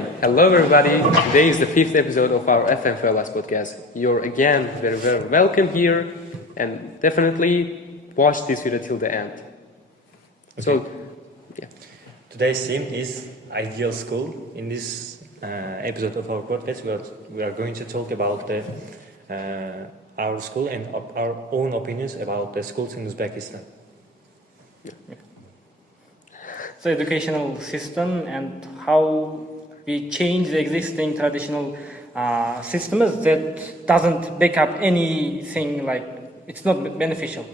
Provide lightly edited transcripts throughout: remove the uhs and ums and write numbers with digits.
Hello everybody. Today is the 5th episode of our FM Fairlights podcast. You're again very, very welcome here, and definitely watch this video till the end. Okay. So, yeah. Today's theme is ideal school. In this episode of our podcast, we are going to talk about our school and our own opinions about the schools in Uzbekistan. The educational system and how we change the existing traditional systems that doesn't back up anything, like it's not beneficial.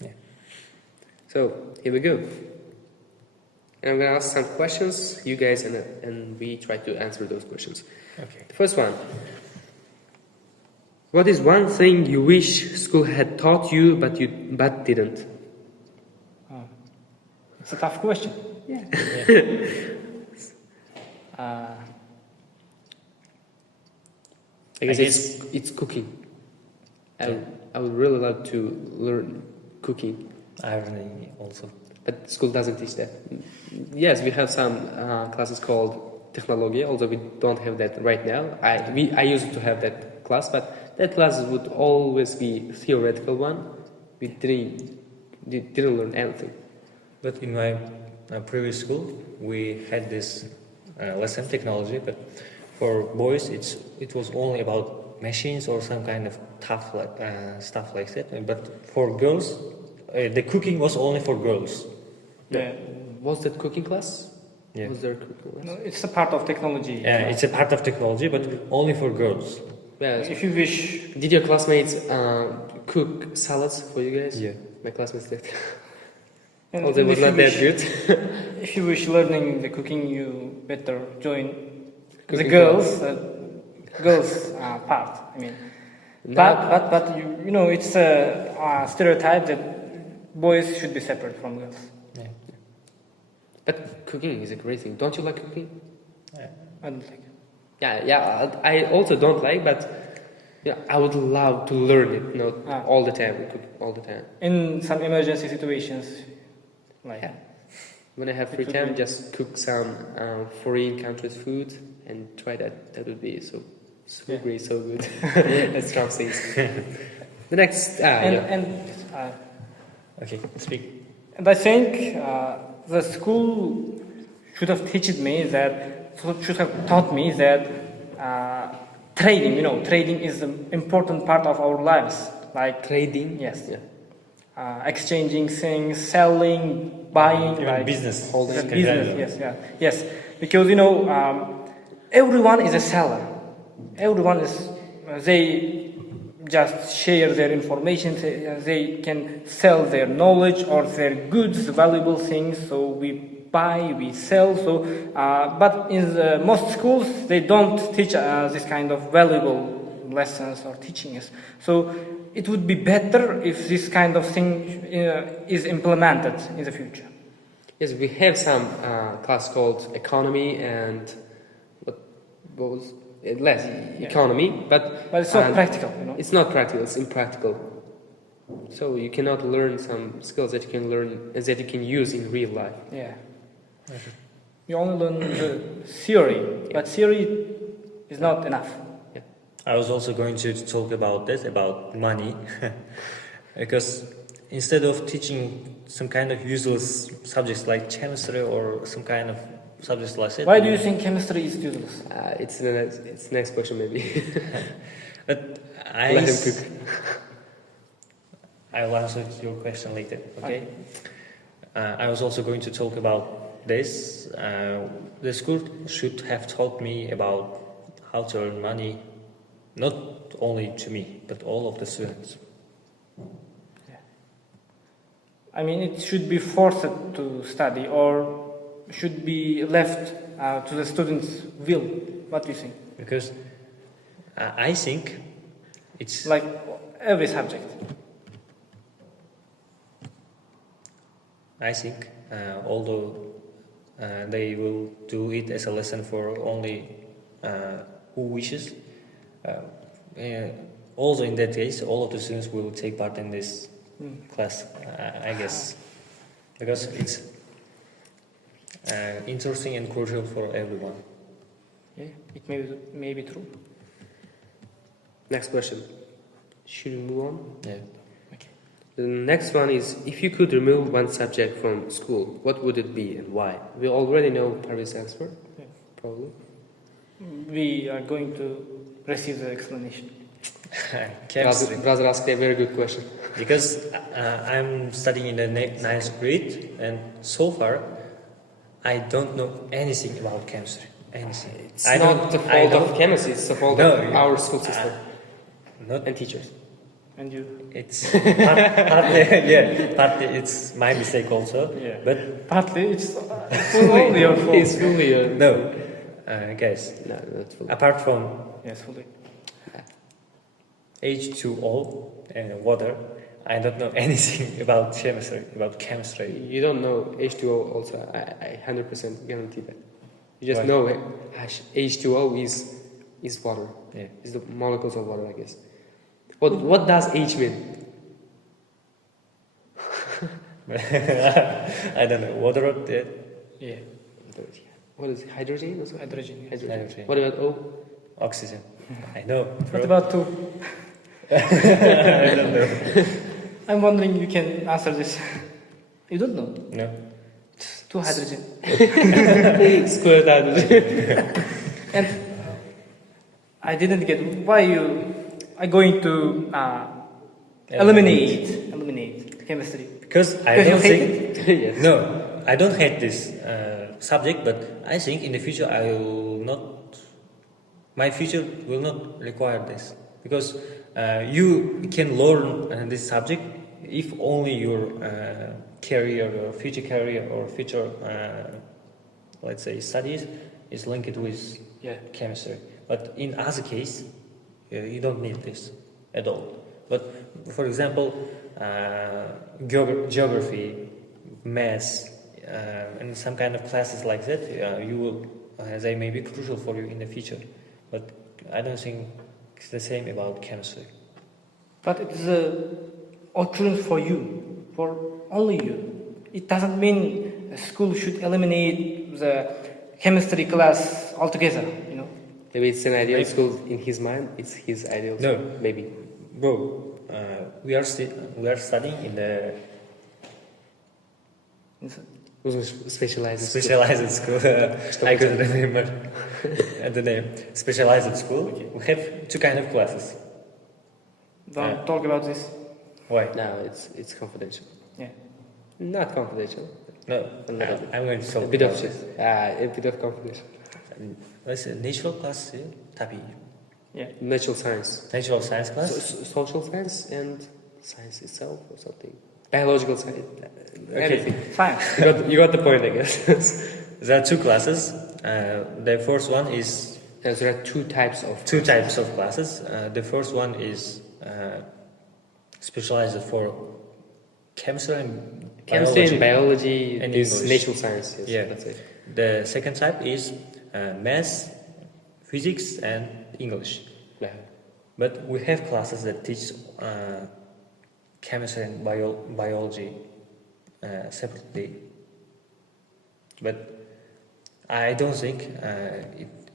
Yeah. So, here we go. And I'm going to ask some questions, you guys, and we try to answer those questions. Okay. The first one. What is one thing you wish school had taught you but didn't? It's a tough question. Yeah. I guess it's cooking. I would really love to learn cooking. Irony also. But school doesn't teach that. Yes, we have some classes called Technology, although we don't have that right now. I used to have that class, but that class would always be a theoretical one. We didn't learn anything. But in my previous school, we had this lesson technology, but for boys, it was only about machines or some kind of tough stuff like that. But for girls, the cooking was only for girls. Yeah. Was that cooking class? Yeah. Was there a cooking class? No, it's a part of technology. It's a part of technology, but only for girls. Yeah. If you wish. Did your classmates cook salads for you guys? Yeah. My classmates did. And Although it was if you not that wish- good. If you wish learning the cooking, you better join the Cooking girls part. I mean, No. but you know it's a stereotype that boys should be separate from girls. Yeah. But cooking is a great thing. Don't you like cooking? I don't like it. Yeah. I also don't like, but yeah, I would love to learn it. Not all the time. Cook all the time. In some emergency situations, like Yeah. When I have free could time, be. just cook some foreign countries' food and try that. That would be so Yeah. great, so good. As Trump says. The next, Okay, speak. And I think the school should have taught me that trading. You know, trading is an important part of our lives. Like trading. yes, Yeah. exchanging things, selling, buying, Even like business. the Okay. business. Yes. Because you know, everyone is a seller. Everyone is. They just share their information. They can sell their knowledge or their goods, valuable things. So we buy, we sell. So, but in most schools, they don't teach this kind of valuable lessons or teachings. So it would be better if this kind of thing is implemented in the future. Yes, we have some class called economy and what was it? Less economy, but it's not practical, you know. It's not practical. It's impractical. So you cannot learn some skills that you can use in real life. Yeah. You only learn the theory, but theory is not enough. I was also going to talk about this, about money, because instead of teaching some kind of useless subjects like chemistry or some kind of subjects like that. Why do you think chemistry is useless? It's the next question maybe. But Let him cook. I will answer your question later. Okay. I was also going to talk about this. The school should have taught me about how to earn money, not only to me, but all of the students. I mean, it should be forced to study or should be left to the students' will. What do you think? Because I think it's Like every subject. I think, although they will do it as a lesson for only who wishes, also in that case, all of the students will take part in this class, I guess, because it's interesting and crucial for everyone. Yeah, it may be true. Next question. Should we move on? Yeah. Okay. The next one is, if you could remove one subject from school, what would it be and why? We already know Paris answer, Yeah. probably. We are going to receive the explanation. Chemistry. Brother asked a very good question. Because I'm studying in the ninth grade, and so far I don't know anything about chemistry. Anything. It's I not don't- the I fault don't- of chemistry, it's the fault No, of yeah. our school system Not. and teachers. And you? It's partly, yeah, partly it's my mistake also. Yeah. But Partly it's fully your fault. It's fully your... no, guys. No, not fully. Apart from Yes, fully. H2O and water, I don't know anything about chemistry. You don't know H2O also, I 100% guarantee that. You just Why? know H2O is water. Yeah. It's the molecules of water, I guess. What does H mean? I don't know. Water up there. Yeah. What is it, hydrogen or something? Hydrogen. Yes. Hydrogen. What about O? Oxygen. I know. What about two? I don't know. I'm wondering you can answer this. You don't know? No. Two hydrogen. Squared hydrogen. And I didn't get why you are going to eliminate chemistry. Because I Because you don't hate think. Yes. No, I don't hate this subject, but I think in the future I will not. My future will not require this because you can learn this subject if only your career or future career or future, let's say, studies is linked with Yeah. chemistry. But in other case, you don't need this at all. But for example, geography, maths, and some kind of classes like that, you will, they may be crucial for you in the future. But I don't think it's the same about chemistry. But it is a occurrence for you, for only you. It doesn't mean a school should eliminate the chemistry class altogether, you know. Maybe it's an ideal Maybe. school in his mind. It's his ideal No. school. Maybe. Bro, we are studying in the Specialized. school. specialized school. I couldn't remember the name. Specialized school. We have two kind of classes. Don't talk about this. Why? No, it's confidential. Yeah. Not confidential. No, A little bit. I'm going to A talk bit of about shit. A bit of confidential. Let's say natural class, tabii. Yeah. Natural science. Natural science class. Social science and science itself or something. Biological science. Anything. Science. You got the point, I guess. There are two classes. The first one is And there are two types of. two types of classes. The first one is specialized for chemistry and Chemistry and biology. biology And is English. natural science. Yes, Yeah. that's it. The second type is math, physics, and English. Yeah. But we have classes that teach chemistry and biology separately. But I don't think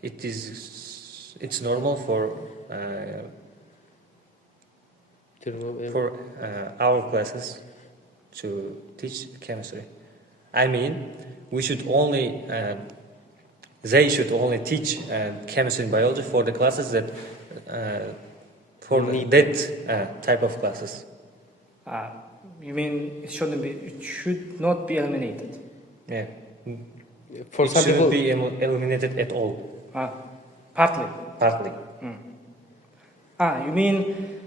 it's normal Do you know, for our classes to teach chemistry. I mean, we should only they should only teach chemistry and biology for the classes that for that type of classes. You mean it should not be eliminated? Yeah, For it some shouldn't people, be eliminated at all. Partly. Partly. You mean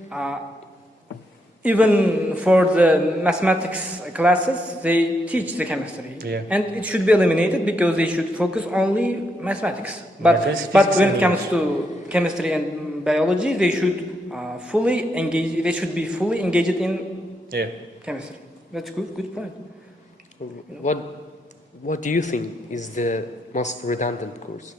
even for the mathematics classes, they teach the chemistry, Yeah. and it should be eliminated because they should focus only mathematics. But Mathematics, but physics, when and it comes to chemistry and biology, they should fully engage. They should be fully engaged in Yeah. chemistry. That's good. Good point. what do you think is the most redundant course?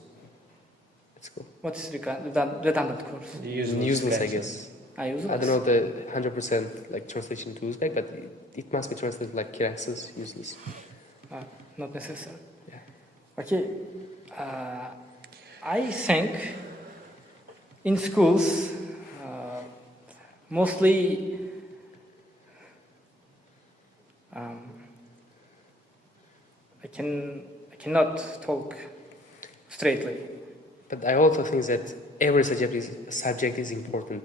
Let's go. What is redundant course? Useless, I guess. I use I don't know the 100% like translation to Uzbek, but it must be translated like kiraksız, useless. Not necessary. Yeah. Okay. I think in schools, mostly I cannot talk straightly. But I also think that every subject is important.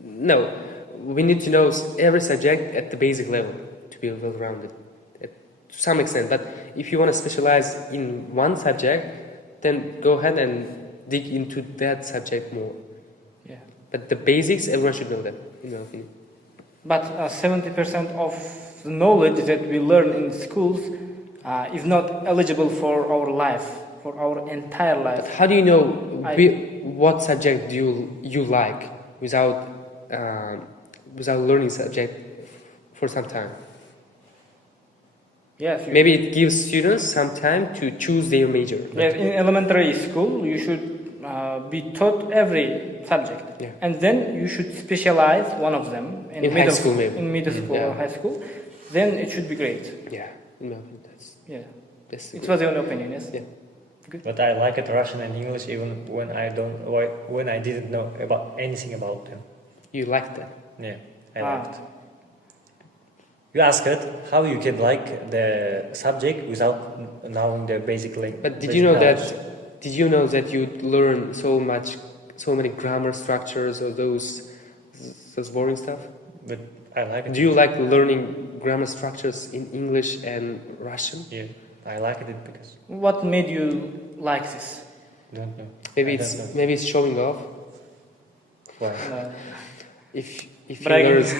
No, we need to know every subject at the basic level to be well-rounded, to some extent. But if you want to specialize in one subject, then go ahead and dig into that subject more. Yeah. But the basics, everyone should know that, in my opinion. But 70% of the knowledge that we learn in schools is not eligible for our life, for our entire But life. how do you know what subject do you like without learning subject for some time? Yes, Maybe it gives students some time to choose their major. yes, in elementary school, you should be taught every subject, Yeah. and then you should specialize one of them In high school, maybe. in middle school Yeah. or high school. Then it should be great. Yeah, no, that's It was your opinion, yes. Yeah. But I like it Russian and English even when I didn't know about anything about them. You like that. Yeah, I liked it. You asked how you can like the subject without knowing the basic language. But did you know that you learn so many grammar structures or those boring stuff? But I like it. Do you like learning grammar structures in English and Russian? Yeah, I liked it because What made you like this? don't know. Maybe I don't know. maybe it's showing off. Why? If he Bragging. learns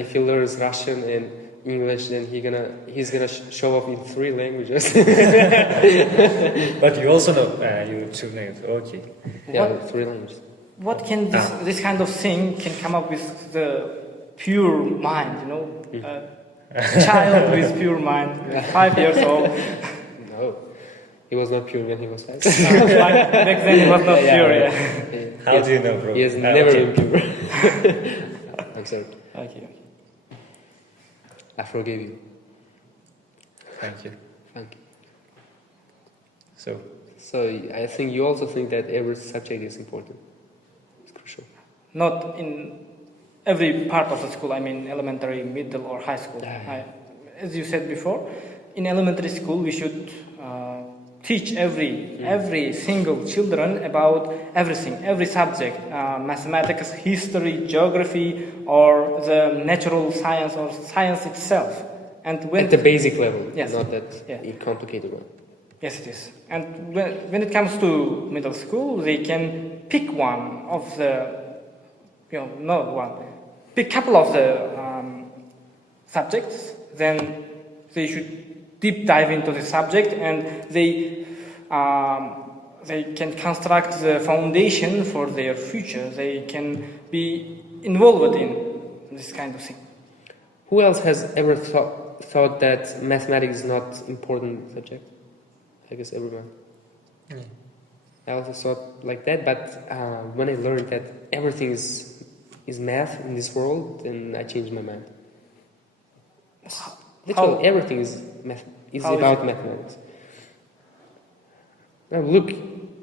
if he learns Russian and English, then he's gonna show off in 3 languages. But you also know you 2 names. Okay. Yeah, What? 3 languages. What can this kind of thing can come up with the pure mind? You know, a child with pure mind, 5 years old. No, he was not pure when he was 5. Back then, it was not pure. Yeah. How do you know, bro? He has never okay. been pure. I'm sorry. Okay. I forgive you. Thank you. Thank you. So I think you also think that every subject is important. It's crucial. Not in every part of the school. I mean, elementary, middle, or high school. As you said before, in elementary school we should teach every single children about everything, every subject, mathematics, history, geography, or the natural science or science itself. And when At the basic level, Yes. not that Yeah. complicated one. Yes, it is. And when it comes to middle school, they can pick one of the, pick couple of the subjects. Then they should deep dive into the subject, and they can construct the foundation for their future. They can be involved in this kind of thing. Who else has ever thought that mathematics is not important subject? I guess everyone. I also thought like that, but when I learned that everything is math in this world, then I changed my mind. Literally, everything is How is about it? mathematics. Now look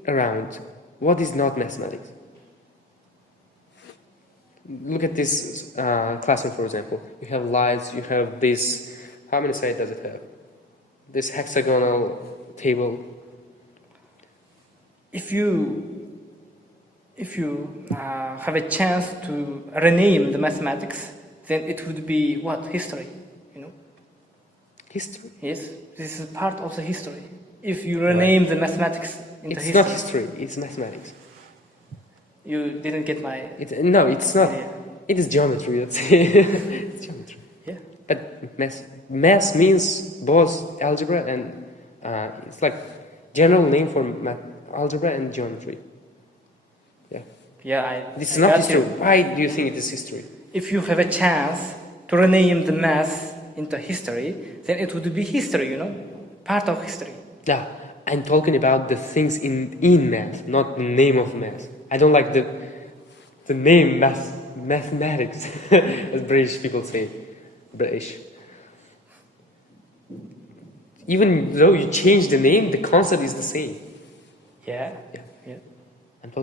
around. What is not mathematics? Look at this classroom, for example. You have lights. You have this. How many sides does it have? This hexagonal table. If you have a chance to rename the mathematics, then it would be what? History, you know? History. Yes, this is part of the history. If you rename the mathematics into It's history, not history. It's mathematics. you didn't get my... No, it's not. Yeah. It is geometry. Let's say. It's geometry. Yeah. But math means both algebra and it's like general name for algebra and geometry. Yeah. Yeah, It's I not got history. you. Why do you think it is history? If you have a chance to rename the math into history, then it would be history, you know? Part of history. Yeah. I'm talking about the things in math, not the name of math. I don't like the name mathematics, as British people say. British. Even though you change the name, the concept is the same. Yeah. Yeah. Yeah.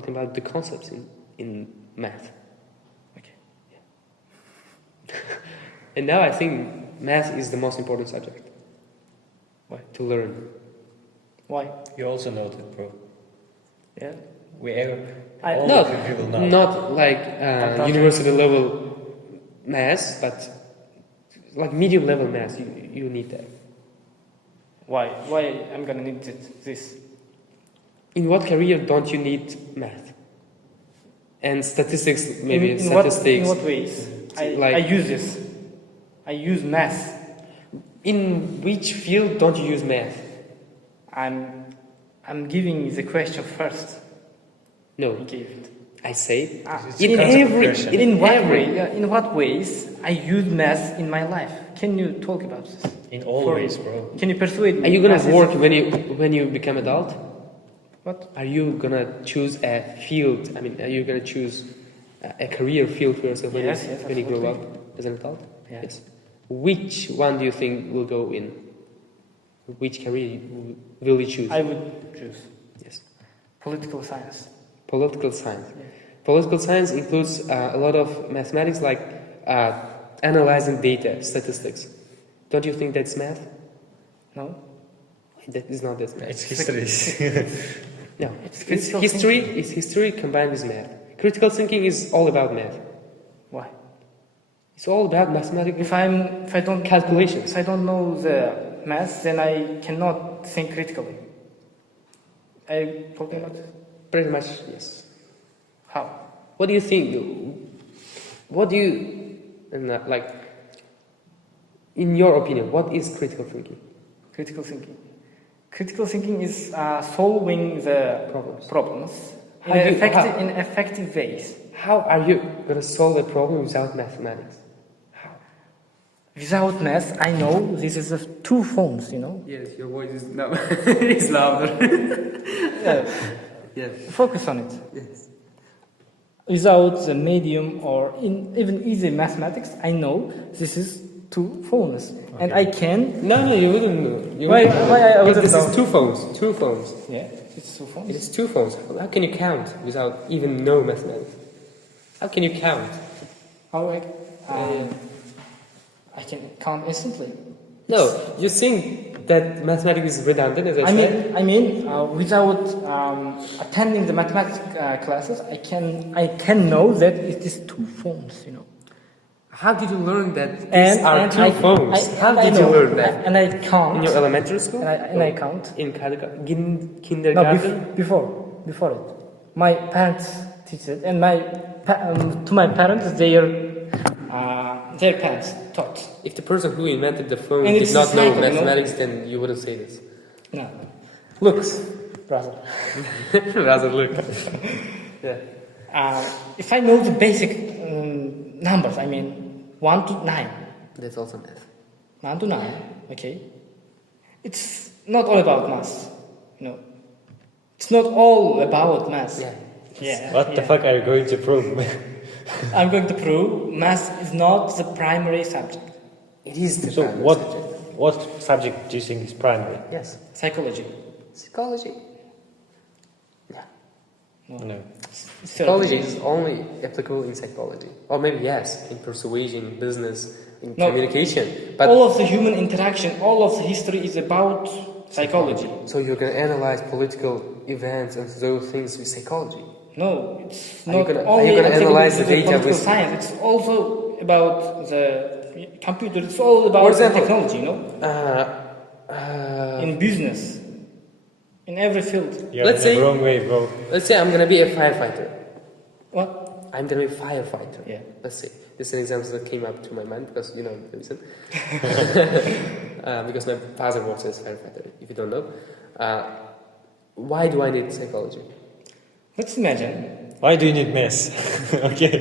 talking about the concepts in math. Okay. And now I think math is the most important subject. Why? To learn. Why? You also know that, bro. Yeah. All No, of you people know. not like university level math, but like medium level math. You need that. Why? Why I'm gonna need this? In what career don't you need math? And statistics, maybe in statistics. what ways? Like- I use this. I use math. In which field don't you use math? I'm giving the question first. No, You gave it. I say It's in a concept every question. In what every way? In what ways I use math in my life? Can you talk about this? In all For- ways, bro. Can you persuade me? Are you gonna Math is- work when you become adult? What? Are you gonna choose a field? I mean, are you gonna choose a career field for yourself when, Yes, you, yes, when you grow up absolutely. as an adult? Yeah. Yes. Which one do you think will go in? Which career will you choose? I would choose Yes. political science. Political science. Political science includes a lot of mathematics, like analyzing data, statistics. Don't you think that's math? No? That is not that math. It's history. No, It's it's critical history. It's history combined with math. Critical thinking is all about math. Why? It's all about mathematical. If I don't Calculations. if I don't know the math, then I cannot think critically. Are you talking about this? Pretty much, yes. How? What do you think? What do you like? In your opinion, what is critical thinking? Critical thinking. Critical thinking is solving the problems in, How do you- effective, how? in effective ways. How are you going to solve a problem without mathematics? Without math, I know this is two phones, you know. Yes, your voice is no, it's louder. Yes, Focus on it. yes. Without the medium or even easy mathematics, I know this is two phones, and I can. No, you wouldn't know. Why I wouldn't This know? is two phones. Two phones. Yeah, it's two phones. It's two phones. How can you count without even know mathematics? How can you count? All right. I can count instantly. No, you think that mathematics is redundant, as I said? I mean, without attending the mathematics classes, I can know that it is two phones, you know. How did you learn that these are two I, phones? How I did you know, learn that? And I count. In your elementary school? And I count. In No, kindergarten? before it. My parents teach it, and to my parents, their parents taught. If the person who invented the phone And did it's not know cycle, you know? mathematics, then you wouldn't say this. No, looks, brother. Rather look. Yeah. If I know the basic numbers, I mean 1 to 9. That's also math. 1 to 9, okay? It's not all about math, you know. It's not all about math. Yeah. Yeah. What the yeah. fuck are you going to prove? I'm going to prove math is not the primary subject. It is the So primary what subject. what subject do you think is primary? Yes. Psychology. Psychology. Yeah. No. Psychology is only applicable in psychology. Or maybe yes, in persuasion, business, in No. communication. But All of the human interaction, all of the history is about psychology. So you're going to analyze political events and those things with psychology. No, it's Are you not gonna- are only you gonna applicable analyze to the the data political with- science. It's also about the computer. It's all about For example- technology, you know. Uh, In business, in every field. You're Let's in say- the wrong way, bro. let's say I'm going to be a firefighter. What? I'm going to be a firefighter. Yeah. Let's say. This is an example that came up to my mind because you know the reason. Because my father works as a firefighter, if you don't know. Why do I need psychology? Let's imagine. Why do you need math? Okay.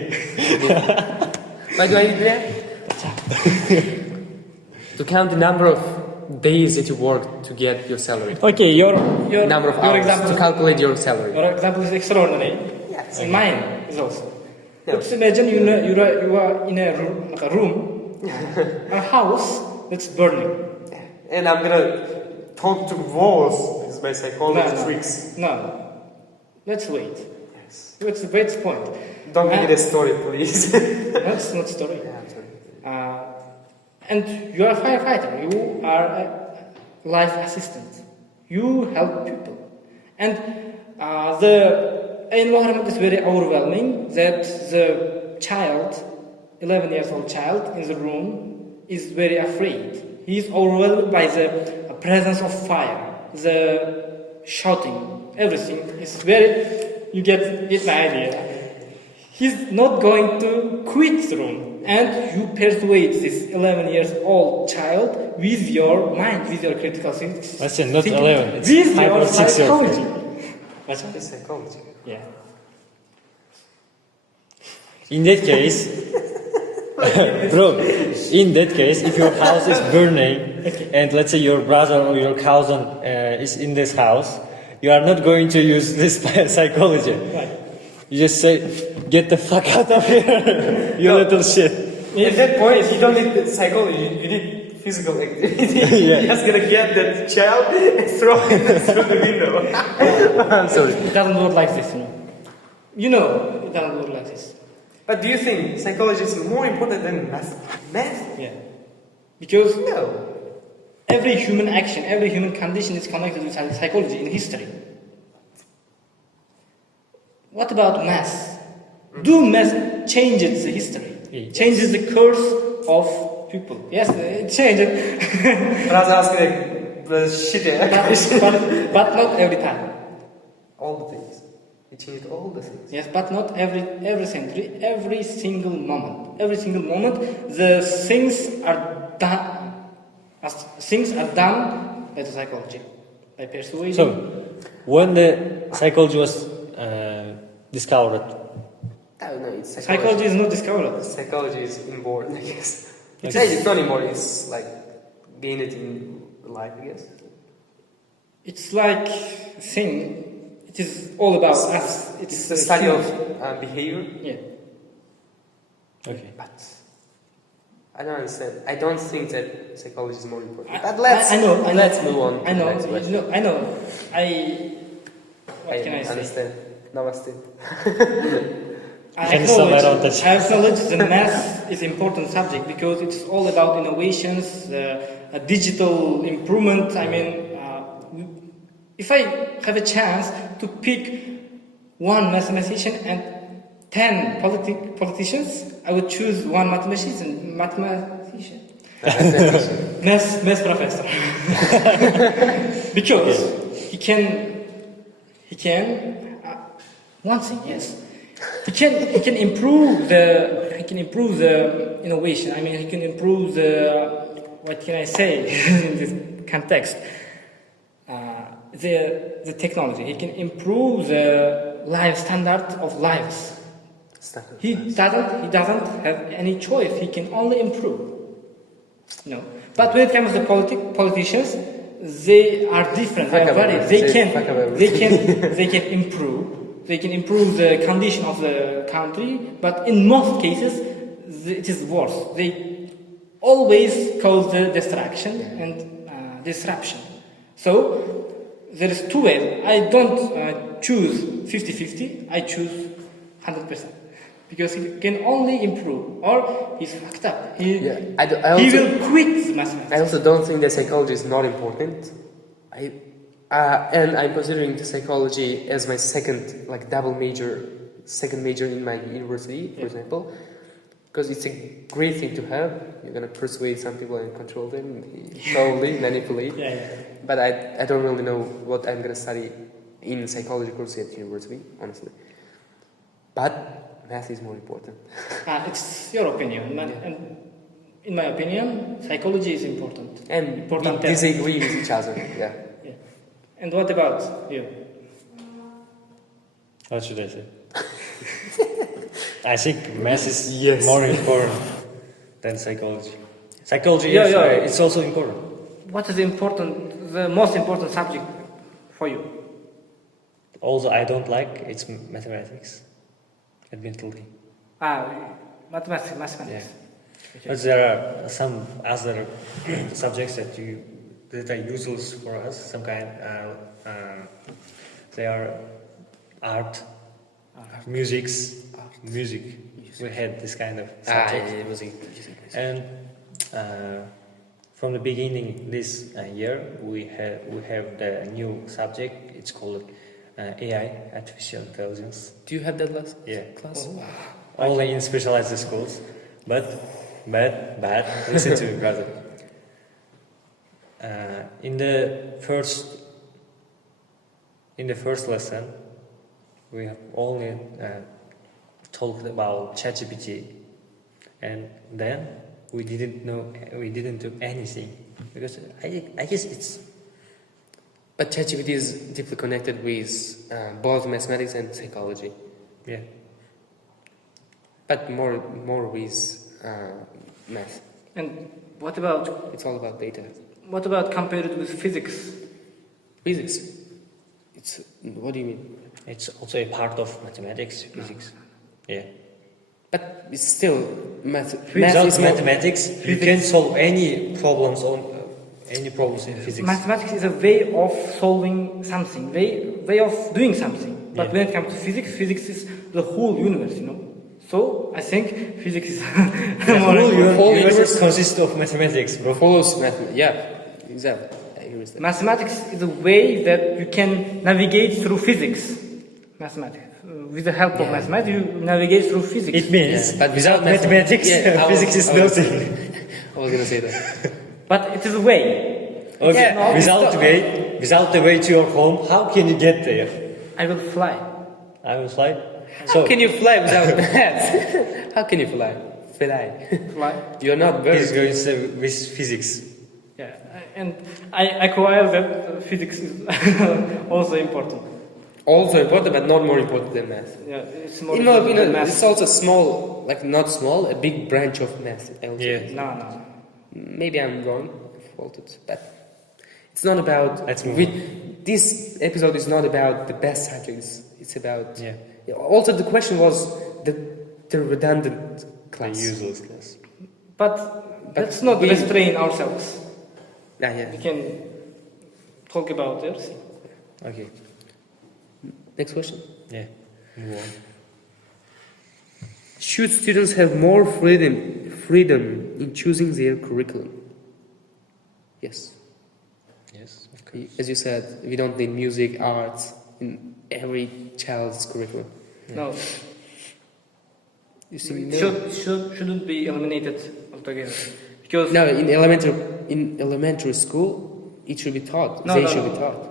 Why do I need that? To count the number of days that you work to get your salary. Okay, your Number of your hours example. to calculate your salary. Your example is extraordinary. Yes. And mine is also. Yeah. Let's imagine you are in a room, like a room, a house that's burning. And I'm gonna talk to walls with my psychology No. tricks. No, let's wait. What's the great point? Don't give Uh, me the story, please. That's not story. Yeah, I'm sorry. And you are a firefighter. You are a life assistant. You help people, and the environment is very overwhelming. That the child, 11 years old child in the room, is very afraid. He is overwhelmed by the presence of fire, the shouting, everything is very. You get my idea. He's not going to quit the room, and you persuade this 11 years old child with your mind, with your critical thinking. I said not 11, it's with 5 your or 6 years old. psychology. What's that? It's psychology. Yeah. In that case, bro, in that case, if your house is burning and let's say your brother or your cousin is in this house, you are not going to use this psychology. Right. You just say, get the fuck out of here, you little shit. At that point, you don't need the psychology, you need physical activity. Yeah. You're just gonna get that child and throw him through the window. I'm sorry. It doesn't work like this, You know, it doesn't work like this. But do you think psychology is more important than math? Yeah. Because No. every human action, every human condition is connected with psychology in history. What about math? Do math changes the history? Yes. Changes the course of people? Yes, it changes. Biraz asking the shit, but not every time. all the things. It changed all the things. Yes, but not every century, every single moment. Every single moment, the things are done. Things are done by the psychology, by persuasion. So, when the psychology was discovered, I don't know, it's Psychology is not discovered. Psychology is inborn, I guess. It It's is- not inborn, it's like gained in life, I guess. It's like thing. It is all about us. It's the study human. of behavior. Yeah. okay. But I don't understand. I don't think that psychology is more important. But I know. let's move on. I to know. the next question. I know. What can I say? understand. Namaste. I Can you acknowledge, summarize that? I acknowledge the math is important subject because it's all about innovations, digital improvement. I mean, if I have a chance to pick one mathematician and 10 politicians, I would choose one mathematician. Math professor. Because he can one thing, yes. He can improve the innovation. I mean, he can improve the, what can I say in this context? The technology. He can improve the life standard of lives. He doesn't have any choice. He can only improve. No. But when it comes to politicians, they are different. They are very. They can improve. They can improve the condition of the country. But in most cases, it is worse. They always cause the destruction and disruption. So there is two ways. I don't choose 50-50. I choose 100%. Because he can only improve, or he's fucked up. He will quit mathematics. I also don't think that psychology is not important. And I'm considering the psychology as my second major in my university, for example, because it's a great thing to have. You're gonna persuade some people and control them, probably manipulate. But I don't really know what I'm gonna study in psychology course at university, honestly. But math is more important. It's your opinion, and in my opinion, psychology is important. And Important we disagree with each other. Yeah. Yeah. And what about you? What should I say? I think math is more important than psychology. Psychology it's also important. What is the most important subject for you? Also, I don't like it's mathematics, admittedly. Mathematics. Yeah. But there are some other subjects that are useless for us. Some kind, they are art, music. We had this kind of subject. it was music. And from the beginning this year, we have the new subject. It's called AI, artificial intelligence. Do you have that Yeah. class? Wow. Only in specialized schools, but listen to me, brother. In the first lesson, we have only talked about ChatGPT, and then we didn't do anything because I guess it's But ChatGPT is deeply connected with both mathematics and psychology, yeah. but more with math. And what about It's all about data. compared with physics? Physics. It's what do you mean? It's also a part of mathematics, physics. Yeah. But it's still math. Without is more- mathematics, you can't solve any problems in physics. Mathematics is a way of solving something, way of doing something. But Yeah. when it comes to physics is the whole universe, you know. So I think physics is The more whole important. universe consists of mathematics, bro. follows math. Yeah, exactly. I agree with that. Mathematics is a way that you can navigate through physics. Mathematics. With the help of Yeah. mathematics, you navigate through physics. It means Yeah, but without mathematics, physics is nothing. I was gonna say that. But it is a way. Okay, Yeah, no, without the way to your home, how can you get there? I will fly. I will fly. How can you fly without math? How can you fly? Fly. Fly. You're not very He's going to say with physics. Yeah. And I acquire that physics is also important. also important, but not more important than math. Yeah, it's more In my important opinion, than math. it's also small, like not small, a big branch of math. I would say. Yeah. No. Maybe I'm wrong, faulted, but it's not about. Let's move This episode is not about the best subjects. It's about. Yeah. Also, the question was the redundant The class. useless class. But let's not we- restrain ourselves. Yeah. We can talk about everything. Okay. Next question. Yeah. Move on. Should students have more freedom in choosing their curriculum? Yes. Yes. Of course. As you said, we don't need music, arts in every child's curriculum. No, You see, it shouldn't be eliminated altogether. Because no, in elementary school, it should be taught. No, They no, should no. be taught.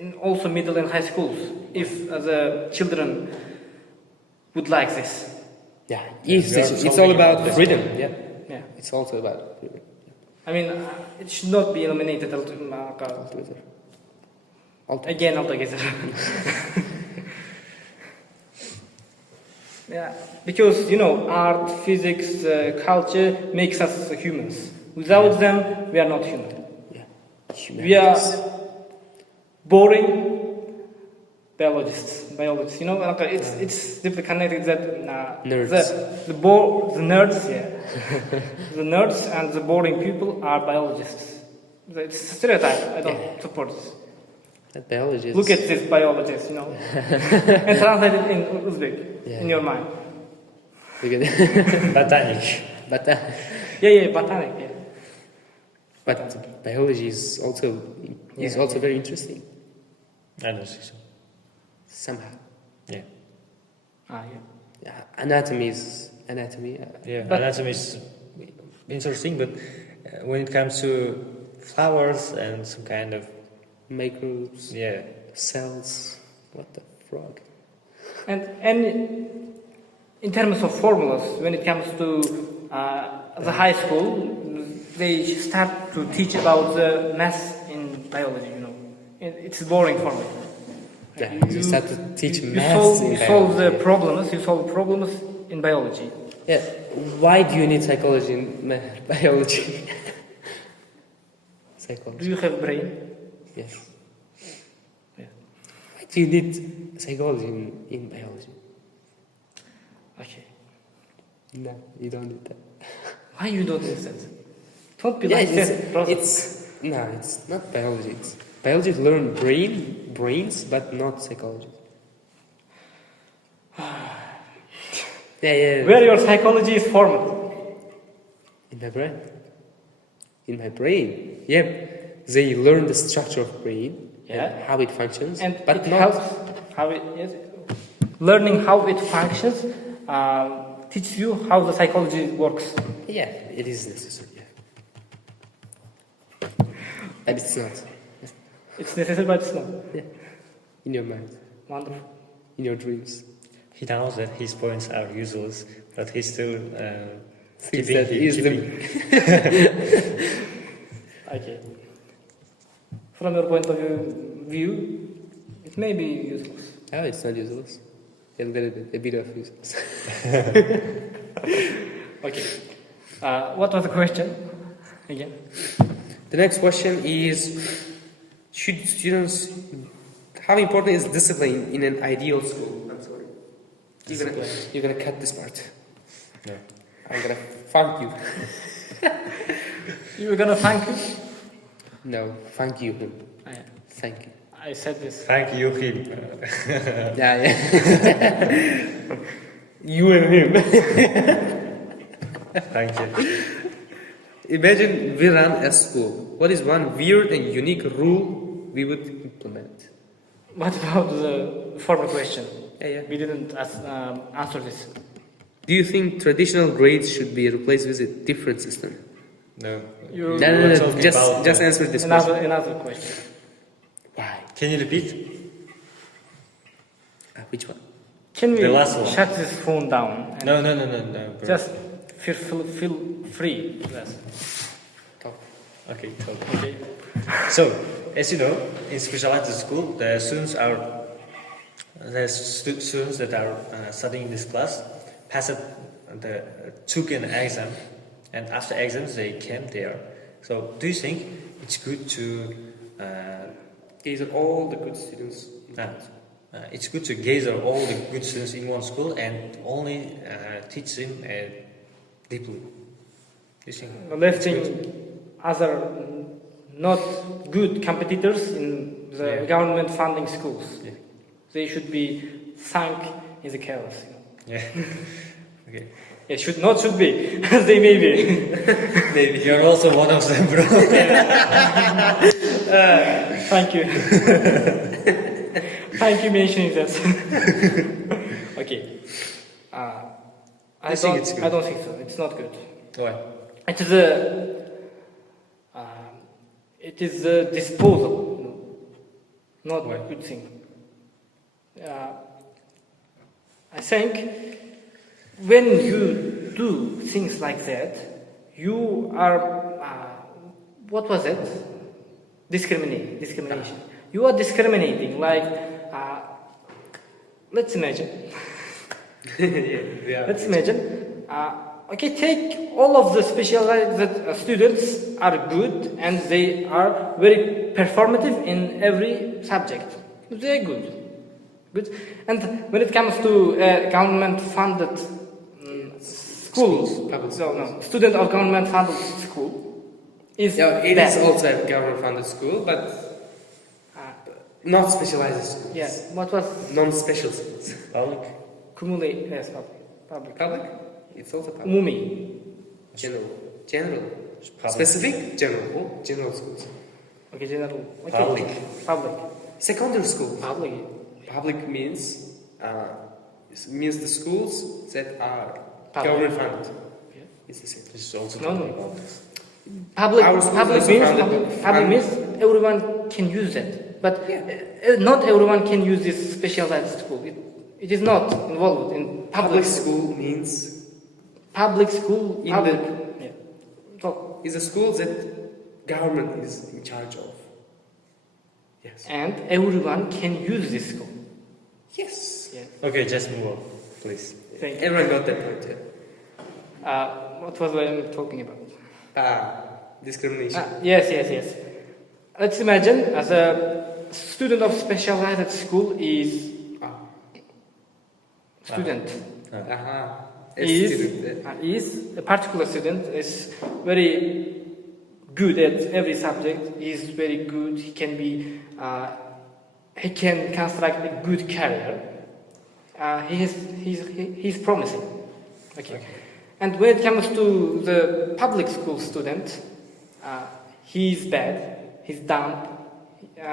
and also middle and high schools, if the children would like this. Yeah, we are it's all solving about about freedom. Yeah, Yeah. it's also about freedom. I mean, it should not be eliminated Altogether. again altogether. Yeah, because art, physics, culture makes us humans. Without them, we are not human. Yeah, We are humanities. boring biologists. It's deeply connected that Nerds. the nerds, yeah, the nerds and the boring people are biologists. It's a stereotype. I don't support this. That biology is. Look at this biologist, and translate it in Uzbek Yeah. in your mind. Look at Botanic. but Botanic, yeah. but biology is also very interesting I don't think so. somehow. Yeah. Yeah. Yeah, anatomy is anatomy. Yeah. But- Anatomy is interesting, but when it comes to flowers and some kind of Microbes, yeah, cells. What the frog? And in terms of formulas, when it comes to the high school, they start to teach about the math in biology. It's boring for me. Yeah, you start to teach you maths solve, in you solve the biology. problems. You solve problems in biology. Yeah, why do you need psychology in biology? Do Psychology. you have brain? Yes. Yeah. Why do you need psychology in biology? Okay. No, you don't need that. Why you don't understand? Don't be Yeah, like that, brother. it's not biology. Biology learn brains, but not psychology. Yeah. Where your psychology is formed. In my brain. In my brain. Yeah. They learn the structure of brain Yeah. and how it functions, And but it not. helps how it is. Learning how it functions teaches you how the psychology works. Yeah, it is necessary. Yeah. And it's not. It's necessary, but it's not. Yeah. In your mind, Wonderful. in your dreams. He knows that his points are useless, but he's still Thinks keeping, that is the- Okay. From your point of view, it may be useless. Oh, it's not useless. A little bit, a bit of useless. Okay. What was the question again? The next question is: should students? How important is discipline in an ideal school? I'm sorry. You're gonna cut this part. No. I'm gonna thank you. You were gonna thank you? No, thank you him. I, Thank you. I said this. Thank you, him. Yeah. You and him. Thank you. Imagine we run a school. What is one weird and unique rule we would implement? What about the former question? Yeah. We didn't answer this. Do you think traditional grades should be replaced with a different system? No. You- We were No. talking Just about, answer this question. Another question. Why? Can you repeat? Which one? Can we The last one. shut this phone down? And No, bro. Just feel free. Yes. Talk. Okay, talk. Okay. So, as you know, in specialized school, the students that are studying this class took an exam, and after exams they came there. So, do you think it's good to These are all the good students. it's good to gather all the good students in one school and only teach them deeply? Do you think? Lifting other not good competitors in the Yeah. government funding schools. Yeah. They should be sunk in the chaos. Yeah. Okay. It should be. They may be. Maybe you're also one of them, bro. Thank you. Thank you mentioning that. Okay. I think it's good. I don't think so. It's not good. Why? It is a disposal, not Why? a good thing. I think when you do things like that, you are what was it? Discrimination. You are discriminating. Like, let's imagine. Yeah. Let's imagine. Okay, take all of the specialized students are good and they are very performative in every subject. They're good. And when it comes to government-funded schools, student of government-funded school is Yeah, it bad. is also a government-funded school, but not specialized schools. Yeah, what was Non-special schools. Public. cumulate? Yes, public. Public? It's also public. Umumi. General. Public. Specific? General. General schools. Okay, general. Okay. Public. Public. Secondary school. Public. Public means the schools that are Public. government funded. Yeah. It's the same. This is also No, talking no. about this. Public, Our schools public also means founded- public means everyone can use it, but not everyone can use this specialized school. It is not involved in Public school means Public school. In Public. the- Yeah. So, is a school that government is in charge of. Yes. and everyone can use this school. Yes. Yeah. Okay, just move on, please. Thank you. Everyone got that point. Yeah. What was I talking about? Discrimination. Yes. Let's imagine as a student of specialized school is student. Is a particular student is very good at every subject. He is very good. He can be. He can construct a good career. He's promising. Okay. And when it comes to the public school student, he's bad, he's dumb,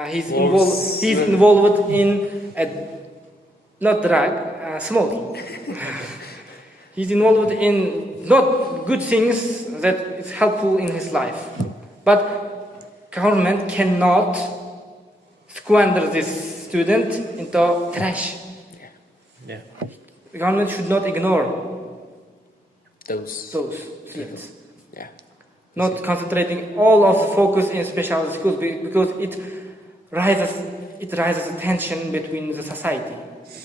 he's involved in not drug, smoking. He's involved in not good things that is helpful in his life. But government cannot squander this student into trash. Yeah. The government should not ignore Those. students. Yeah. Not concentrating all of the focus in special schools because it raises tension between the society.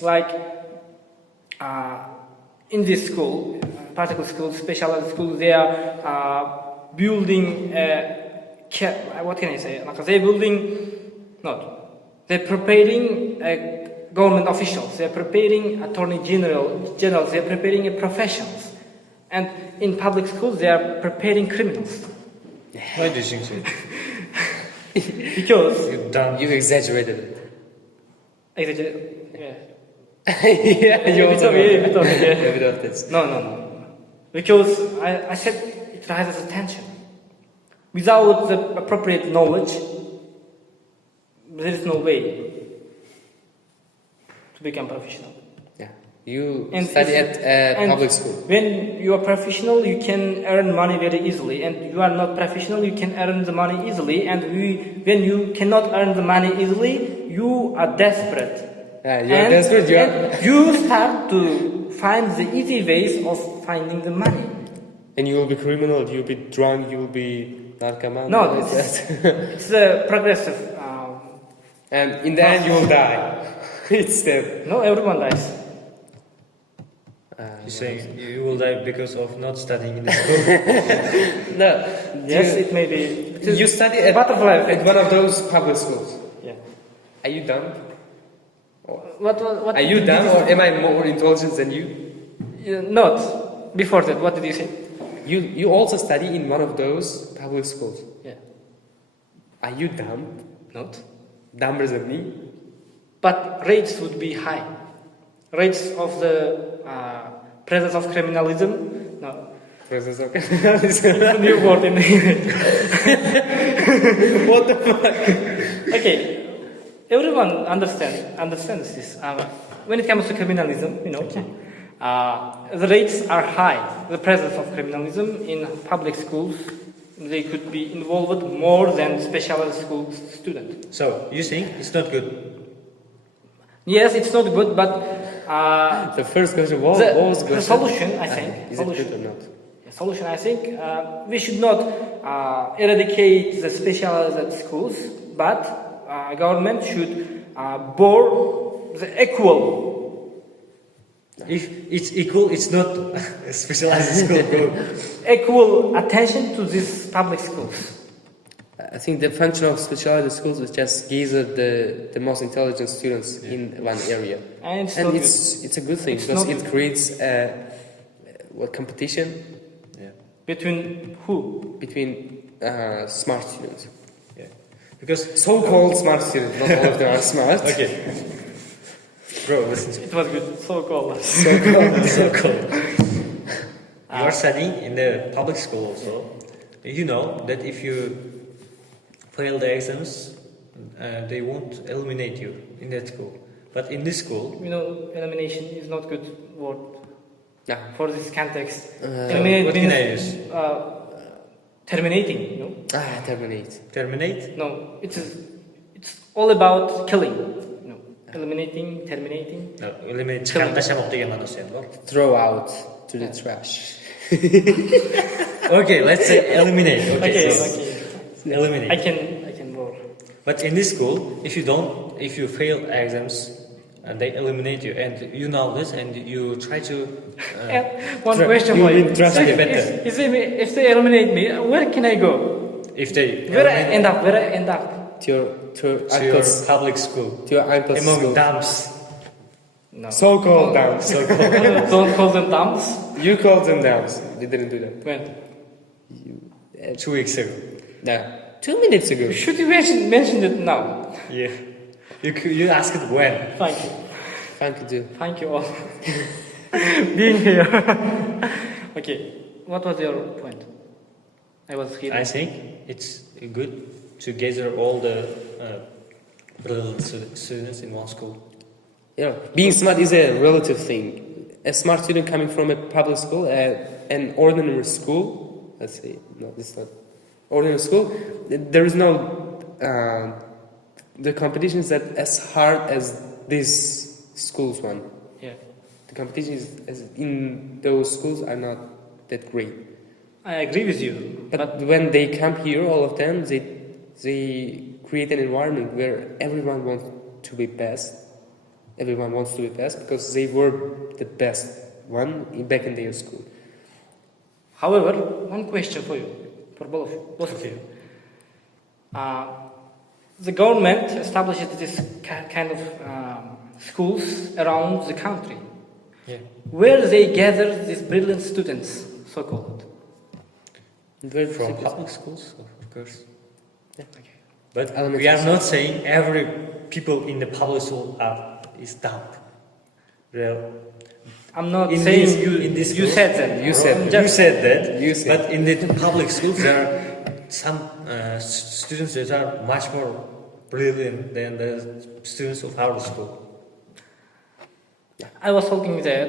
Like in this school, particular school, special school, they are building what can I say? Like they're preparing government officials. They're preparing attorney generals. They're preparing professionals. And in public schools, they are preparing criminals. Why do you think so? Because You exaggerated it. yeah. Yeah, you also a bit of a bit of this. No. Because I said it raises attention. Without the appropriate knowledge, there is no way to become professional. Yeah. You And study if- at and public school. When you are professional, you can earn money very easily. And you are not professional, you can earn the money easily. And when you cannot earn the money easily, you are desperate. Yeah, you're desperate. And you start to find the easy ways of finding the money. And you will be criminal. You'll be drunk. You will be narcoman. No, like that. it's a progressive. And in the end, you will die. It's the. No, everyone dies. You're saying you will die because of not studying in the school. No. Yes, you, it may be. It is you study at butterfly effect. one of those public schools. Yeah. Are you dumb? What Are you did dumb, you or am I more intelligent than you? Not. Before that, what did you say? You also study in one of those public schools. Yeah. Are you dumb? Not. Dumber than me? But rates would be high. Rates of the presence of criminalism. No. Presence of It's a new word in What the fuck? Okay. Everyone understands this. When it comes to criminalism, the rates are high. The presence of criminalism in public schools, they could be involved more than special school students. So you think it's not good? Yes, it's not good, but The first question what was good? the solution, I think, Is it good or not? The solution, I think, we should not eradicate the specialized schools, but government should bore the equal. If it's equal, it's not a specialized school. Bro. Equal attention to these public schools. I think the function of specialized schools is just gather the most intelligent students in one area, And it's not it's a good thing It's because not it creates competition Yeah. between who? between smart students, Yeah. Because so-called smart students. Not all of them are smart. okay, bro, listen to me. It was good. So called. So cool. You are studying in the public school also. You know that if you fail the exams, they won't eliminate you in that school. But in this school, Elimination is not good word Yeah. for this context. so Eliminate what can I means use? terminating. Terminate. Terminate? No, it's all about killing. Eliminating, terminating. No, eliminate. çıkartacağım деген мағынасы бар. Throw out to the trash. Okay, let's say eliminate. Okay, so Okay. eliminate. I can roll. But in this school, if you fail exams, and they eliminate you, and you know this, and you try to. One Tra- question you for you. will trust me better. If they eliminate me, where can I go? If they Where I eliminate end up? Where I end up? To your to your uncle's public school, to your uncle's among school. dumps, No. So-called downs. Don't call them dumps. You called them downs. We didn't do that. When? 2 weeks ago. No. 2 minutes ago. Should you mention it now? Yeah. You asked when. Thank you. Thank you. Thank you all. being here. Okay, what was your point? I was here. I think it's good to gather all the brilliant students in one school. Being smart is a relative thing. A smart student coming from a public school, an ordinary school, let's say, no, it's not ordinary school, there is no, the competition is that as hard as this school's one. Yeah, The competition in those schools are not that great. I agree with you. But when they come here, all of them, they create an environment where everyone wants to be best. Everyone wants to be best because they were the best one back in their school. However, one question for you, for both of you. The government established this kind of schools around the country, Yeah. where they gather these brilliant students, so-called. From public schools, of course. Yeah. Okay. But Elementary we are school. not saying every people in the public school is dumb. Well, I'm not in saying this- you. in this You school- said that. You said I'm that. You just- said that. You said But in the public schools, there are some students that are much more brilliant than the students of our school. I was talking that.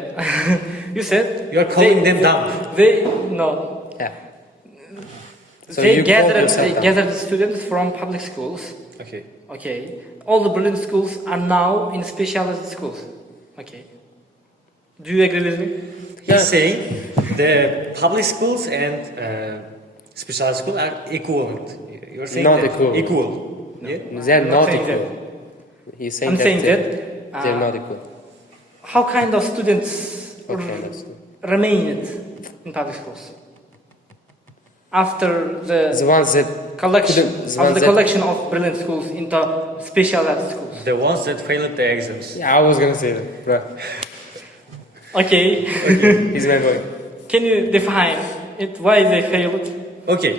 You said You are calling them dumb. They no. Yeah. So they you gather called yourself dumb. the students from public schools. Okay. Okay. All the brilliant schools are now in specialist schools. Okay. Do you agree with me? He's saying the public schools and special schools are equivalent. You're saying Not that equivalent. equal. Yeah? They're I'm not saying equal. He's saying I'm saying they're that, not equal. How kind of students Okay, that's remained in public schools after the the ones that collection couldn't- the of ones the that- collection of brilliant schools into specialized schools? The ones that failed the exams. Yeah, I was gonna say that, bro. Okay. He's my boy. Can you define it? Why they failed? Okay.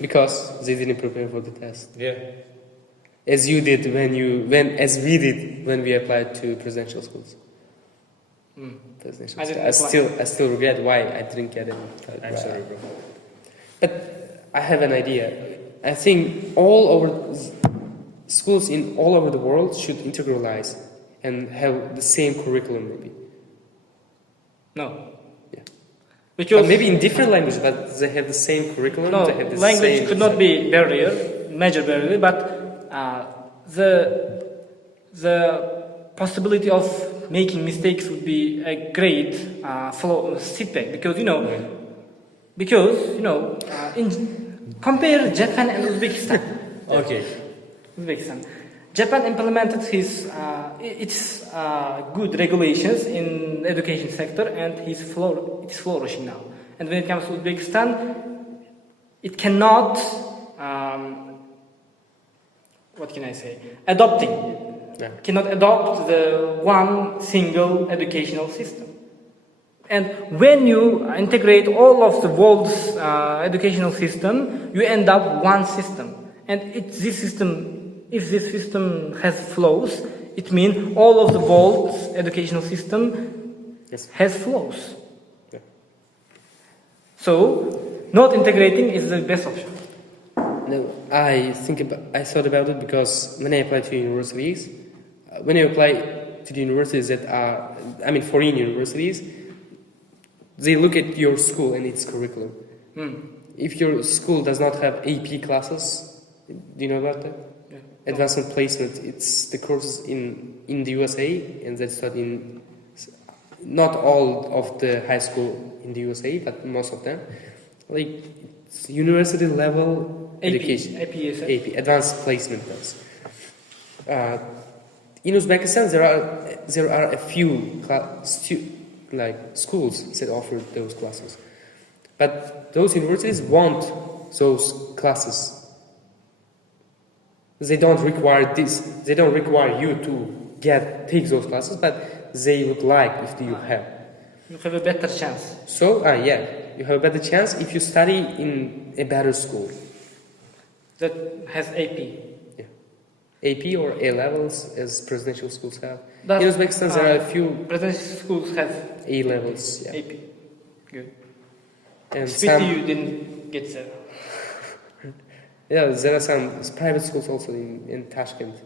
Because they didn't prepare for the test. Yeah. As you did as we did when we applied to presidential schools. Presidential I schools. didn't apply. I still regret why I didn't get it. I'm sorry, bro. But I have an idea. I think all over schools in all over the world should integralize and have the same curriculum, maybe. No. Yeah. Because But maybe in different languages, but they have the same curriculum. no, they have the language same, could not be major barrier, but the possibility of making mistakes would be a great setback because compare Japan and Uzbekistan. Okay. Uzbekistan. Japan implemented its good regulations in the education sector and it's flourishing now. And when it comes to Uzbekistan, it cannot, what can I say, cannot adopt the one single educational system. And when you integrate all of the world's educational system, you end up one system. And if this system has flaws, it means all of the world's educational system Yes. has flaws. Yeah. So, not integrating is the best option. No, I thought about it because when I applied to universities, when you apply to the universities that are, foreign universities, they look at your school and its curriculum. If your school does not have AP classes, do you know about that? Yeah. Advancement placement, it's the courses in the USA, and that's taught in not all of the high school in the USA, but most of them. Like it's university level education. AP, advanced placement course. In Uzbekistan, there are a few schools that offer those classes, but those universities want those classes. They don't require this. They don't require you to take those classes, but they would like if you have. You have a better chance. So, you have a better chance if you study in a better school. That has AP. Yeah. AP or A levels, as presidential schools have. That's- In Uzbekistan, there are a few Presidential schools have A levels, yeah, AP. Good. and Spiti, some. you didn't get there. Yeah, there are some private schools also in Tashkent.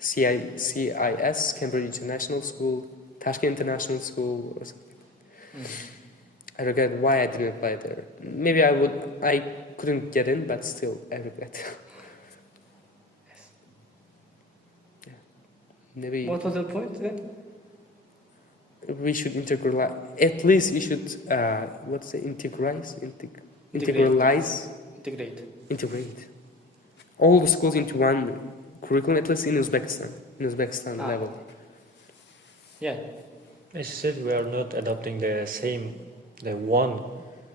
CIS, Cambridge International School, Tashkent International School, or something. I regret why I didn't apply there. Maybe I couldn't get in, but still, I regret. Yeah. Maybe What was the point then? we should integralize. At least we should, what's the integralize? Integralize? Integrate all the schools into one curriculum, at least in Uzbekistan Ah. level. Yeah. As you said, we are not adopting the one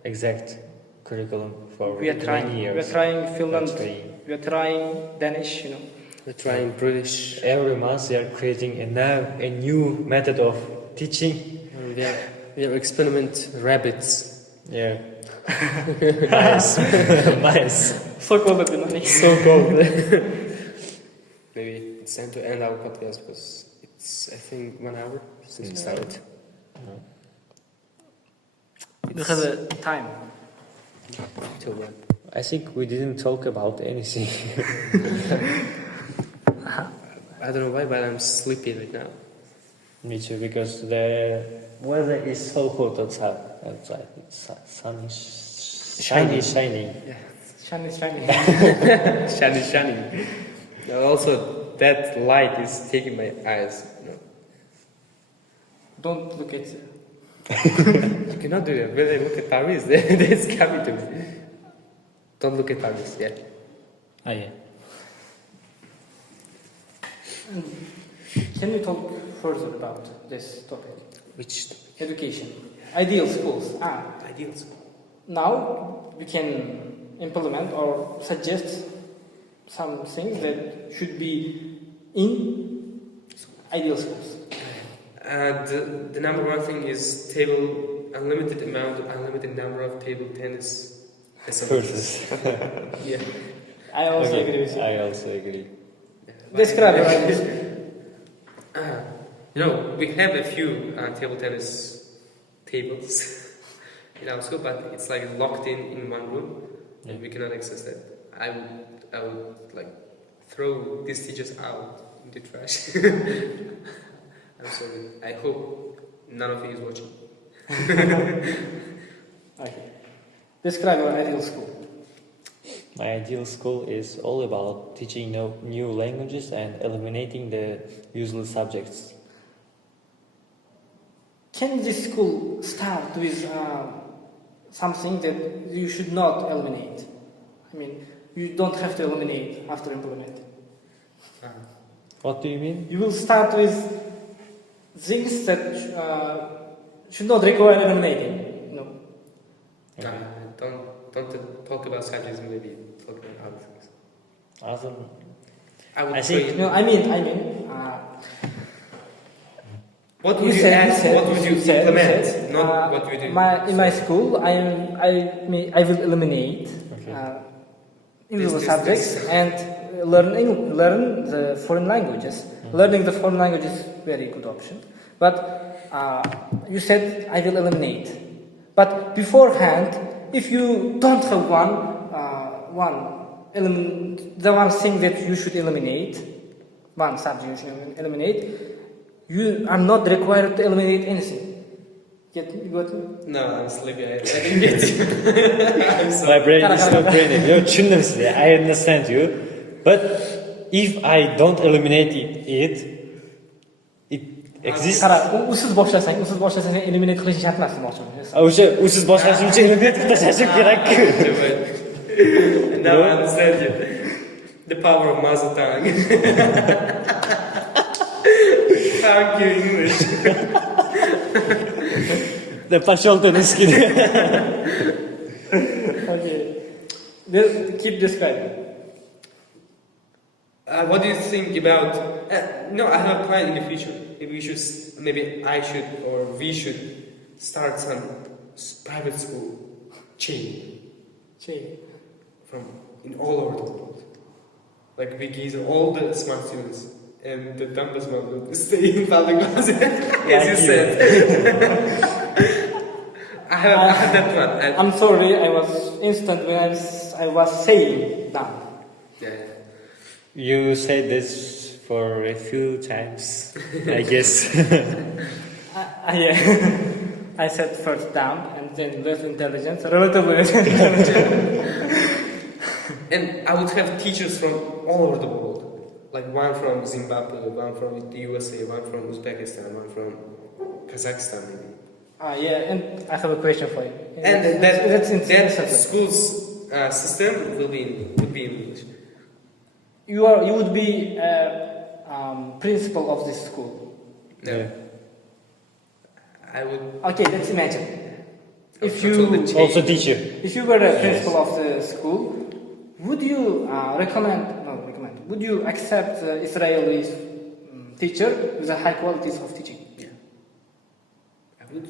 exact curriculum for We are trying. many years. We are trying Finland. We are trying. We are trying Danish, We're trying British. Every month they are creating a new method of teaching. We are experiment rabbits. Yeah. Nice. Nice. So cold, Danish. So cold. Maybe it's time to end our podcast because it's, I think, 1 hour since we started. You have a time. Till when? I think we didn't talk about anything. I don't know why, but I'm sleepy right now. Me too, because the weather is so hot outside. Sun is shining. Shiny, shiny. Shining. Also, that light is taking my eyes. Don't look at You cannot do that. When I look at Paris, that's coming to me. Don't look at Paris, yeah. Yeah. Can we talk further about this topic? Which Education. Ideal schools. ideals? Now we can implement or suggest some things that should be in ideal schools. The number one thing is unlimited number of table tennis Courses. Yeah. I also agree with you. I also agree. Describe your ideas. We have a few table tennis tables in our school, but it's like locked in one room, and we cannot access that. I would like throw these teachers out in the trash. I'm sorry. I hope none of you is watching. Okay. Describe your ideal school. My ideal school is all about teaching new languages and eliminating the useless subjects. Can this school start with something that you should not eliminate? I mean, you don't have to eliminate after implementing. What do you mean? You will start with things that should not require eliminating. No. Don't talk about subjects. Maybe talk about other things. Awesome. I I think- No, I mean. What would you add? What would you implement? Not what would you do. In my school, I will eliminate individual This- subjects and learn the foreign languages. Learning the foreign language is very good option. But you said I will eliminate. But beforehand, if you don't have the one thing that you should eliminate, one subject you should eliminate, you are not required to eliminate anything. You got me? No, I'm sleepy. I didn't get you. I'm sorry. My brain is not braining. I understand you. But if I don't eliminate it exists. Qara, usiz boshlasang eliminate qilish shart emas demoqchiman. O'sha usiz boshlashimcha eliminate qilib tashlashim kerak. Now I understand you. The power of mother tongue. Thank you, English. Да пошел ты на скид. Okay. Well, keep describing. What do you think about? No, I have a plan in the future. Maybe I should or we should start some private school chain from in all over the world. Like we gather all the smart students, and the dumbest one will stay in public class, as you said. I have that one. I'm sorry, I was instant when I was saying that. Yeah. You said this for a few times, I guess. Yeah. I said first down and then less intelligence, relatively less intelligence. And I would have teachers from all over the world, like one from Zimbabwe, one from the USA, one from Uzbekistan, one from Kazakhstan, maybe. Yeah, and I have a question for you. And that's that school's system would be in English. You would be principal of this school. No. Yeah. I would. Okay, let's imagine. If control the you change. Also teacher. if you were a principal of the school, would you would you accept Israeli teacher with a high qualities of teaching? Yeah. I would.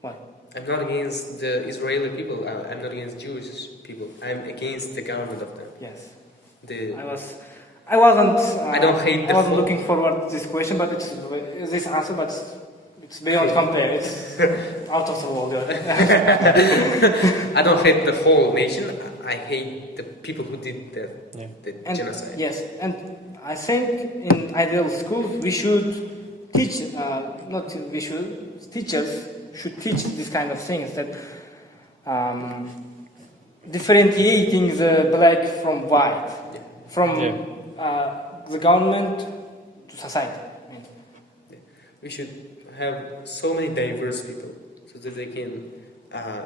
Why? I'm not against the Israeli people. I'm not against Jewish people. I'm against the government of them. Yes. The I wasn't. I don't hate the I wasn't whole- looking forward to this question, but it's this answer, but it's beyond compare. It's out of the world. Yeah. I don't hate the whole nation. I hate the people who did the And genocide. yes, and I think in ideal schools we should teach. Teachers should teach this kind of things that differentiating the black from white, from the government to society. I mean, We should have so many diverse people so that they can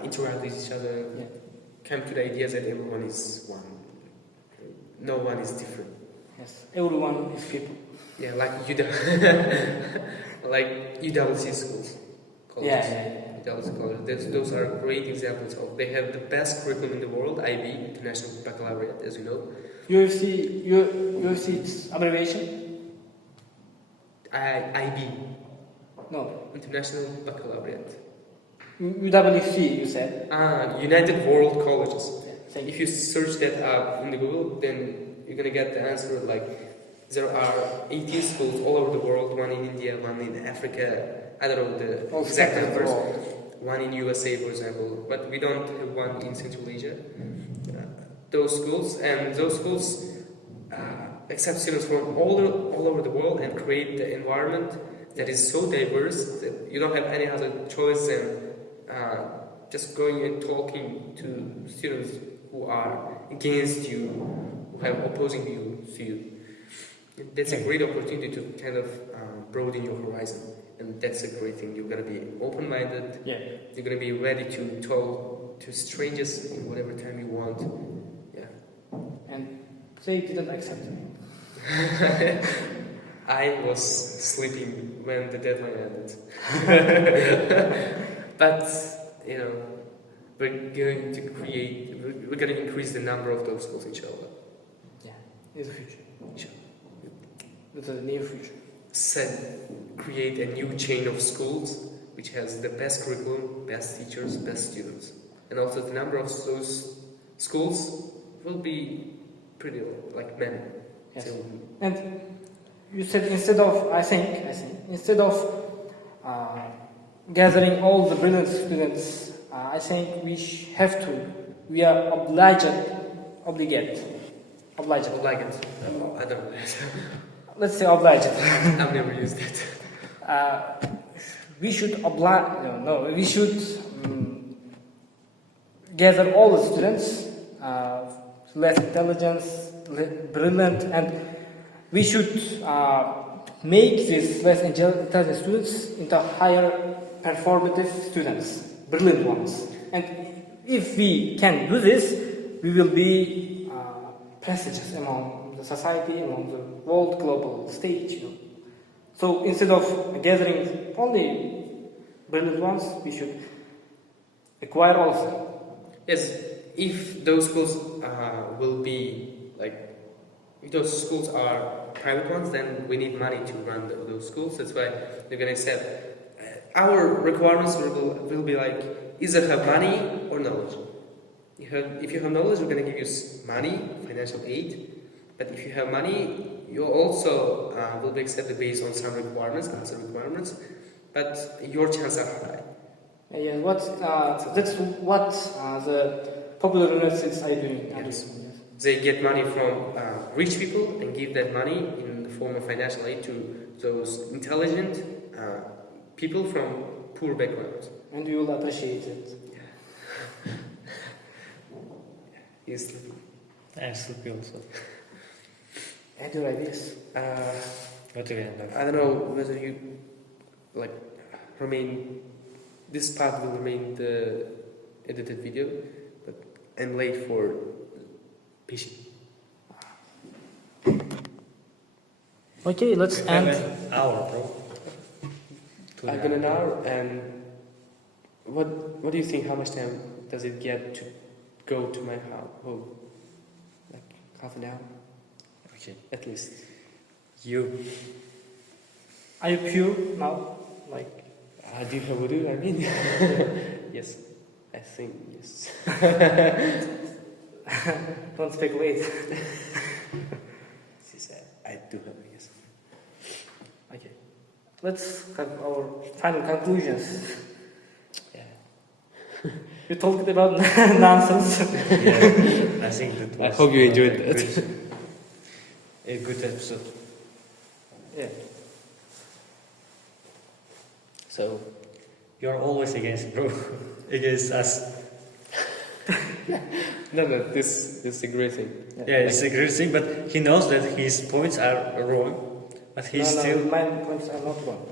interact with each other, Yeah. come to the idea that everyone is one. No one is different. yes, everyone is people. Yeah, like like UWC schools. Colleges. Yeah. UWC colleges. Those are great examples of. They have the best curriculum in the world. IB, International Baccalaureate, as you know. UFC's abbreviation? IB, No, International Baccalaureate. UWC. You said. United World Colleges. Thank If you search that up in the Google, then you're gonna get the answer. Like there are 18 schools all over the world. One in India, one in Africa. I don't know the All exact sectors of the numbers. world. One in USA, for example, but we don't have one in Central Asia. Those schools accept students from all over the world and create the environment that is so diverse that you don't have any other choice than just going and talking to students who are against you, who have opposing views to you. That's a great opportunity to kind of broaden your horizon, and that's a great thing. You're gonna be open-minded. Yeah. You're gonna be ready to talk to strangers in whatever time you want. Yeah. And they didn't accept me. I was sleeping when the deadline ended. But you know, we're going to increase the number of those schools, inshallah. Yeah, in the future. Inshallah. With the near future. Create a new chain of schools which has the best curriculum, best teachers, best students, and also the number of those schools will be pretty like many. Yes. So, And you said instead of gathering all the brilliant students, I think we are obliged. like it. I don't know. Let's say obliged. I've never used that. We should we should gather all the students, less intelligence, brilliant, and we should make these less intelligent students into higher performative students, brilliant ones. And if we can do this, we will be prestigious among the society, among the world global stage. You know. So instead of gathering only brilliant ones, we should acquire all of them. Yes, if those schools will be like, if those schools are private ones, then we need money to run those schools. That's why they're gonna accept. Our requirements will be like, either have money or knowledge. If you have knowledge, we're gonna give you money, financial aid. But if you have money, you also will be accepted based on some requirements, answer requirements. But your chances are high. Yeah, that's what the popular universities are doing. Yes. They get money from rich people and give that money in the form of financial aid to those intelligent people from poor backgrounds. And you will appreciate it. Yes. I'm sleepy also. And your ideas. What do we have? I don't know whether you like remain. This part will remain the edited video, but I'm late for patient. Okay, let's end. An hour, bro. I've been an hour, and what do you think? How much time does it get to go to my house? Home? Like half an hour, Okay. at least. You. Are you pure now? Like, Do you have wudu? I mean, yes. I think yes. don't speculate. I do have yes. Okay. Let's have our final conclusions. Yeah. You talked about nonsense. Yeah, I think that was. I hope you enjoyed a that. a good episode. Yeah. So You're always against, bro. Against us. no, this is a great thing. Yeah, it's a great thing, but he knows that his points are wrong, but he's still. my points are not wrong.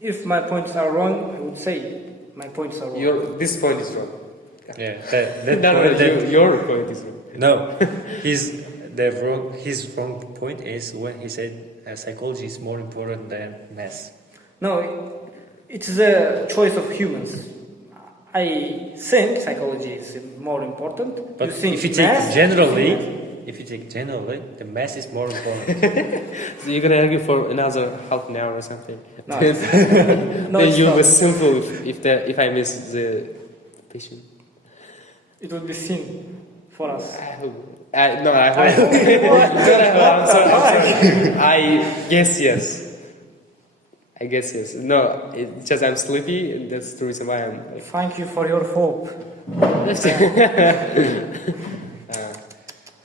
If my points are wrong, I would say my points are wrong. This point is wrong. Yeah, that No, point that- your point is wrong. No, his wrong point is when he said psychology is more important than math. No, it's the choice of humans. I think psychology is more important. But you think if you take math- generally, the math is more important. So you're gonna argue for another half an hour or something. No, then no, then it's you not. was simple if I miss the patient. It would be sin for us. I hope. No, I hope. I'm sorry. I guess yes. I guess yes. No, it's just I'm sleepy, and that's the reason why I'm. Like, Thank you for your hope.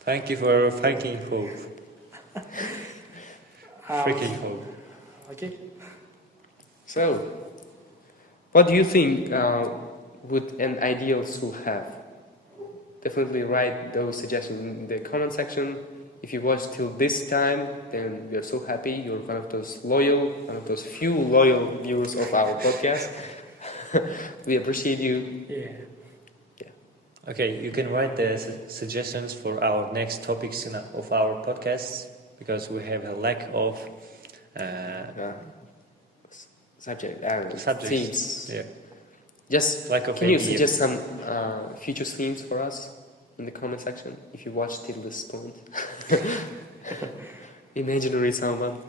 Thank you for thanking hope. Freaking hope. Okay. so, what do you think would an ideal school have? Definitely write those suggestions in the comment section. If you watched till this time, then we are so happy. You're one of those few loyal viewers of our podcast. We appreciate you. Yeah. Okay, you can write the suggestions for our next topics of our podcasts because we have a lack of subjects. Themes. Yeah. Just Lack of can you ideas. suggest some future themes for us in the comment section if you watched till this point? Imaginary someone.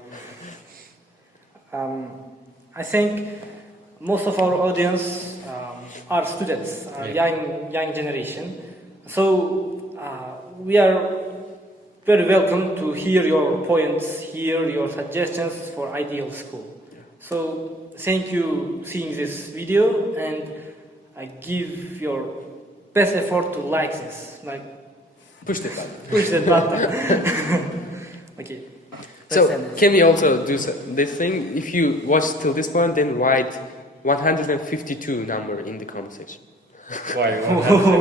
I think most of our audience are students, young generation. So we are very welcome to hear your points, hear your suggestions for ideal school. So thank you seeing this video, and I give your best effort to like this, like Push the button. push that button. Okay. So Let's end it. can we also do this thing? If you watched till this point, then write 152 number in the comment section, Why?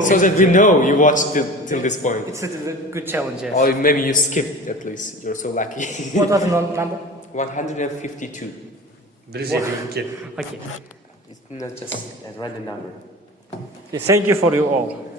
so that we know you watched till this point. It's a good challenge. Yes. Or maybe you skipped at least. You're so lucky. What was the number? 152. Brazilian kid. Okay. It's not just a random number. Thank you for you all.